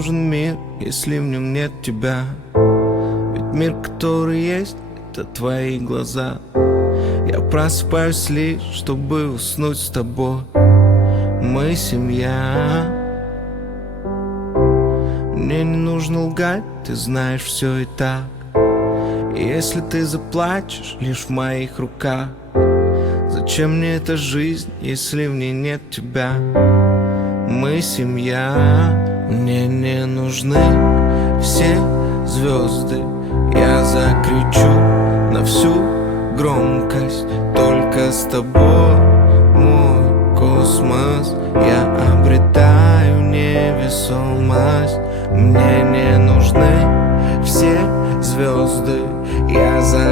нужен мир, если в нем нет тебя? Ведь мир, который есть, это твои глаза. Я просыпаюсь лишь, чтобы уснуть с тобой. Мы семья. Мне не нужно лгать, ты знаешь все и так. И если ты заплачешь лишь в моих руках, зачем мне эта жизнь, если в ней нет тебя? Мы семья. Мне не нужны все звезды. Я закричу на всю громкость. Только с тобой мой космос. Я обретаю невесомость. Мне не нужны все звезды. Я